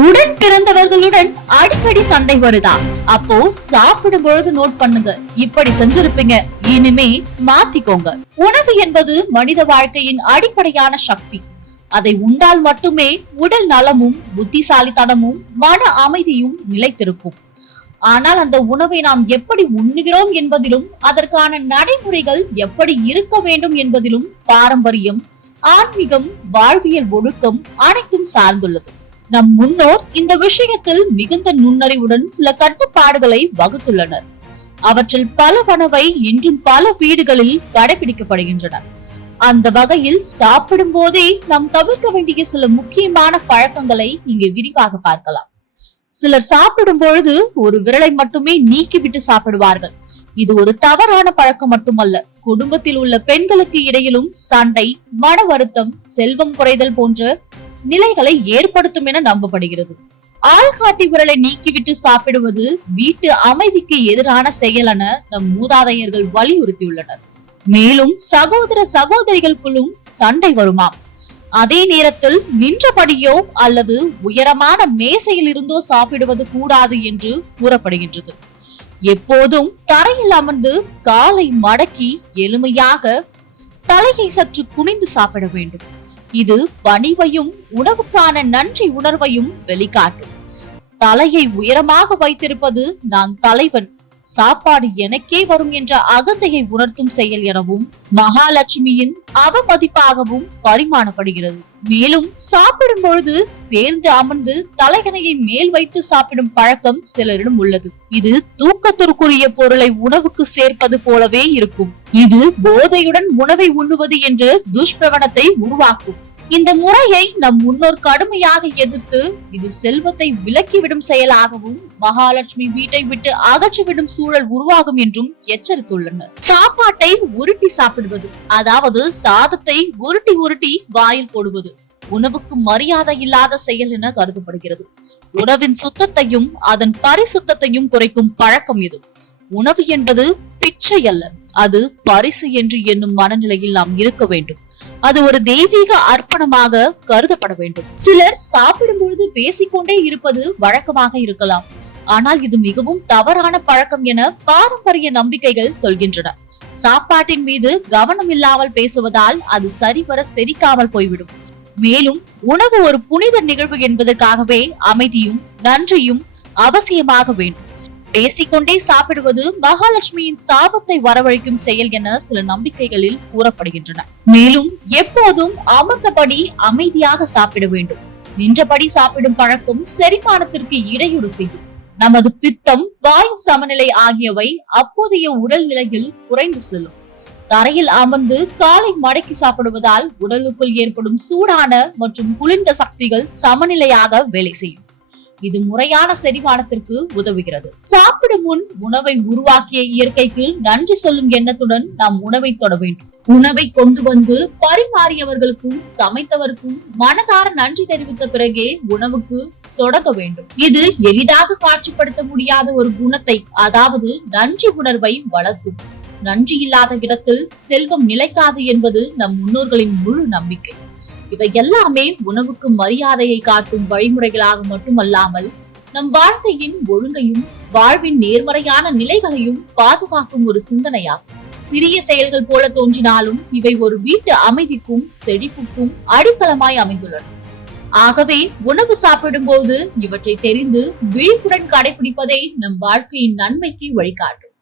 உடன் பிறந்தவர்களுடன் அடிக்கடி சண்டை வருதா? அப்போ சாப்பிடும் பொழுது நோட் பண்ணுங்க. இப்படி செஞ்சிருப்பீங்க. இனிமே மாத்திக்கோங்க. உணவு என்பது மனித வாழ்க்கையின் அடிப்படையான சக்தி. அதை உண்டால் மட்டுமே உடல் நலமும் புத்திசாலித்தனமும் மன அமைதியும் நிலைத்திருக்கும். ஆனால் அந்த உணவை நாம் எப்படி உண்ணுகிறோம் என்பதிலும் அதற்கான நடைமுறைகள் எப்படி இருக்க வேண்டும் என்பதிலும் பாரம்பரியம் ஆன்மீகம் வாழ்வியல் ஒழுக்கம் அனைத்தும் சார்ந்துள்ளது. நம் முன்னோர் இந்த விஷயத்தில் மிகுந்த நுண்ணறிவுடன் சில கட்டுப்பாடுகளை வகுத்துள்ளனர். அவற்றில் பல இன்றும் பல வீடுகளில் கடைபிடிக்கப்படுகின்றன. அந்த வகையில் சாப்பிடும் போதே நாம் தவிர்க்க வேண்டிய சில முக்கியமான பழக்கங்களை இங்கு விரிவாக பார்க்கலாம். சிலர் சாப்பிடும் பொழுது ஒரு விரலை மட்டுமே நீக்கிவிட்டு சாப்பிடுவார்கள். இது ஒரு தவறான பழக்கம் மட்டுமல்ல. குடும்பத்தில் உள்ள பெண்களுக்கு இடையிலும் சண்டை மன வருத்தம் செல்வம் குறைதல் போன்ற நிலைகளை ஏற்படுத்தும் என நம்பப்படுகிறது. ஆள்காட்டி விரலை நீக்கிவிட்டு சாப்பிடுவது வீட்டு அமைதிக்கு எதிரான செயல் என நம் மூதாதையர்கள் வலியுறுத்தியுள்ளனர். மேலும் சகோதர சகோதரிகளுக்குள்ளும் சண்டை வருமாம். அதே நேரத்தில் நின்றபடியோ அல்லது உயரமான மேசையில் இருந்தோ சாப்பிடுவது கூடாது என்று கூறப்படுகின்றது. எப்போதும் தரையில் அமர்ந்து காலை மடக்கி எளிமையாக தலையை சற்று குனிந்து சாப்பிட வேண்டும். இது பணிவையும் உணவுக்கான நன்றி உணர்வையும் வெளிக்காட்டும். தலையை உயரமாக வைத்திருப்பது நான் தலைவன் சாப்பாடு எனக்கே வரும் என்ற அகந்தையை உணர்த்தும் செயல் எனவும் மகாலட்சுமியின் அவமதிப்பாகவும் பரிமாணப்படுகிறது. மேலும் சாப்பிடும் பொழுது சேர்ந்து அமர்ந்து தலையணையை மேல் வைத்து சாப்பிடும் பழக்கம் சிலரிடம் உள்ளது. இது தூக்கத்திற்குரிய பொருளை உணவுக்கு சேர்ப்பது போலவே இருக்கும். இது போதையுடன் உணவை உண்ணுவது என்ற துஷ்பிரவணத்தை உருவாக்கும். இந்த முறையை நம் முன்னோர் கடுமையாக எதிர்த்து இது செல்வத்தை விலக்கிவிடும் செயலாகவும் மகாலட்சுமி வீட்டை விட்டு அகற்றிவிடும் சூழல் உருவாகும் என்றும் எச்சரித்துள்ளனர். சாப்பாட்டை உருட்டி சாப்பிடுவது அதாவது சாதத்தை உருட்டி உருட்டி வாயில் போடுவது உணவுக்கு மரியாதை இல்லாத செயல் என கருதப்படுகிறது. உணவின் சுத்தத்தையும் அதன் பரிசுத்தத்தையும் குறைக்கும் பழக்கம் இது. உணவு என்பது பிச்சை அல்ல அது பரிசு என்று எண்ணும் மனநிலையில் நாம் இருக்க வேண்டும். அது ஒரு தெய்வீக அர்ப்பணமாக கருதப்பட வேண்டும். சிலர் சாப்பிடும் பொழுது பேசிக்கொண்டே இருப்பது வழக்கமாக இருக்கலாம். ஆனால் இது மிகவும் தவறான பழக்கம் என பாரம்பரிய நம்பிக்கைகள் சொல்கின்றன. சாப்பாட்டின் மீது கவனம் இல்லாமல் பேசுவதால் அது சரிவர செரிக்காமல் போய்விடும். மேலும் உணவு ஒரு புனித நிகழ்வு என்பதற்காகவே அமைதியும் நன்றியும் அவசியமாக வேண்டும். பேசிக்கொண்டே சாப்பிடுவது மகாலட்சுமியின் சாபத்தை வரவழைக்கும் செயல் என சில நம்பிக்கைகளில் கூறப்படுகின்றன. மேலும் எப்போதும் அமர்ந்தபடி அமைதியாக சாப்பிட வேண்டும். நின்றபடி சாப்பிடும் பழக்கம் செரிமானத்திற்கு இடையூறு செய்யும். நமது பித்தம் வாயு சமநிலை ஆகியவை அப்போதைய உடல் நிலையில் குறைந்து செல்லும். தரையில் அமர்ந்து காலை மடக்கி சாப்பிடுவதால் உடலுக்குள் ஏற்படும் சூடான மற்றும் குளிர்ந்த சக்திகள் சமநிலையாக வேலை செய்யும். இது முறையான செரிமானத்திற்கு உதவுகிறது. சாப்பிடும் முன் உணவை உருவாக்கிய இயற்கைக்கு நன்றி சொல்லும் எண்ணத்துடன் நாம் உணவை தொட வேண்டும். உணவை கொண்டு வந்து பரிமாறியவர்களுக்கும் சமைத்தவருக்கும் மனதார நன்றி தெரிவித்த பிறகே உணவுக்கு தொடங்க வேண்டும். இது எளிதாக காட்சிப்படுத்த முடியாத ஒரு குணத்தை அதாவது நன்றி உணர்வை வளர்க்கும். நன்றி இல்லாத இடத்தில் செல்வம் நிலைக்காது என்பது நம் முன்னோர்களின் முழு நம்பிக்கை. இவை எல்லாமே உணவுக்கு மரியாதையை காட்டும் வழிமுறைகளாக மட்டுமல்லாமல் நம் வாழ்க்கையின் ஒழுங்கையும் வாழ்வின் நேர்மறையான நிலைகளையும் பாதுகாக்கும் ஒரு சிந்தனையாகும். சிறிய செயல்கள் போல தோன்றினாலும் இவை ஒரு வீட்டு அமைதிக்கும் செழிப்புக்கும் அடித்தளமாய் அமைந்துள்ளன. ஆகவே உணவு சாப்பிடும் போது இவற்றை தெரிந்து விழிப்புடன் கடைபிடிப்பதே நம் வாழ்க்கையின் நன்மைக்கு வழிகாட்டும்.